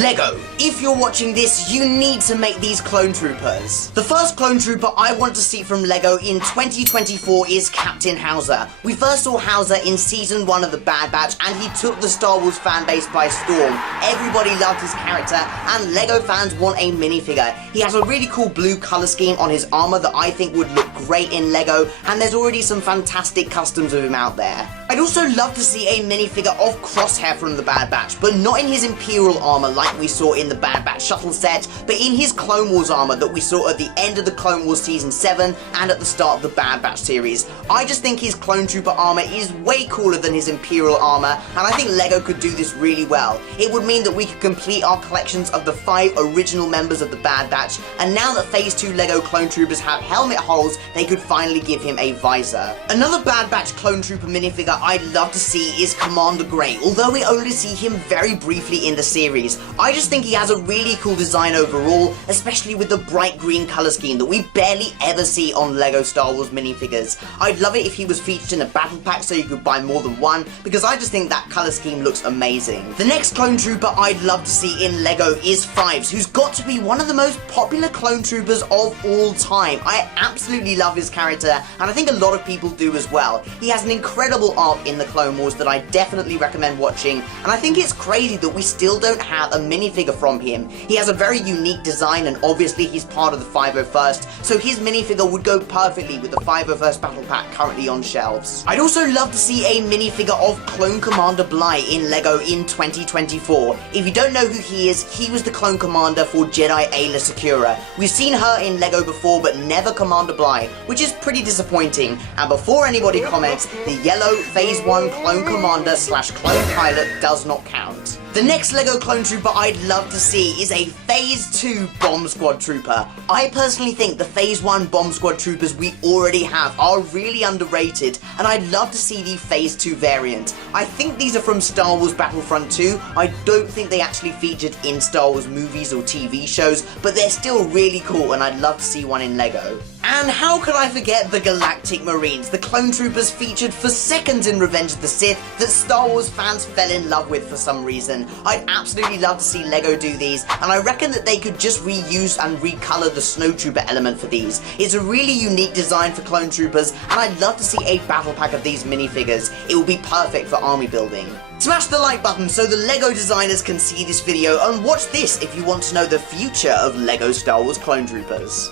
Lego, if you're watching this, you need to make these clone troopers. The first clone trooper I want to see from Lego in 2024 is Captain Howzer. We first saw Howzer in Season 1 of The Bad Batch, and he took the Star Wars fanbase by storm. Everybody loved his character, and Lego fans want a minifigure. He has a really cool blue colour scheme on his armour that I think would look great in Lego, and there's already some fantastic customs of him out there. I'd also love to see a minifigure of Crosshair from The Bad Batch, but not in his Imperial armour like we saw in the Bad Batch shuttle set, but in his Clone Wars armour that we saw at the end of the Clone Wars Season 7 and at the start of the Bad Batch series. I just think his Clone Trooper armour is way cooler than his Imperial armour, and I think Lego could do this really well. It would mean that we could complete our collections of the 5 original members of the Bad Batch, and now that Phase 2 Lego Clone Troopers have helmet holes, they could finally give him a visor. Another Bad Batch Clone Trooper minifigure I'd love to see is Commander Grey, although we only see him very briefly in the series. I just think he has a really cool design overall, especially with the bright green colour scheme that we barely ever see on Lego Star Wars minifigures. I'd love it if he was featured in a battle pack so you could buy more than one, because I just think that colour scheme looks amazing. The next clone trooper I'd love to see in Lego is Fives, who's got to be one of the most popular clone troopers of all time. I absolutely love his character, and I think a lot of people do as well. He has an incredible arc in the Clone Wars that I definitely recommend watching, and I think it's crazy that we still don't have a minifigure from him. He has a very unique design, and obviously he's part of the 501st, so his minifigure would go perfectly with the 501st Battle Pack currently on shelves. I'd also love to see a minifigure of Clone Commander Bly in Lego in 2024. If you don't know who he is, he was the Clone Commander for Jedi Ayla Secura. We've seen her in Lego before, but never Commander Bly, which is pretty disappointing. And before anybody comments, the yellow Phase 1 Clone Commander / Clone Pilot does not count. The next Lego Clone Trooper I'd love to see is a Phase 2 Bomb Squad Trooper. I personally think the Phase 1 Bomb Squad Troopers we already have are really underrated, and I'd love to see the Phase 2 variant. I think these are from Star Wars Battlefront 2. I don't think they actually featured in Star Wars movies or TV shows, but they're still really cool, and I'd love to see one in Lego. And how could I forget the Galactic Marines, the clone troopers featured for seconds in Revenge of the Sith that Star Wars fans fell in love with for some reason. I'd absolutely love to see Lego do these, and I reckon that they could just reuse and recolor the snowtrooper element for these. It's a really unique design for clone troopers, and I'd love to see a battle pack of these minifigures. It would be perfect for army building. Smash the like button so the Lego designers can see this video, and watch this if you want to know the future of Lego Star Wars clone troopers.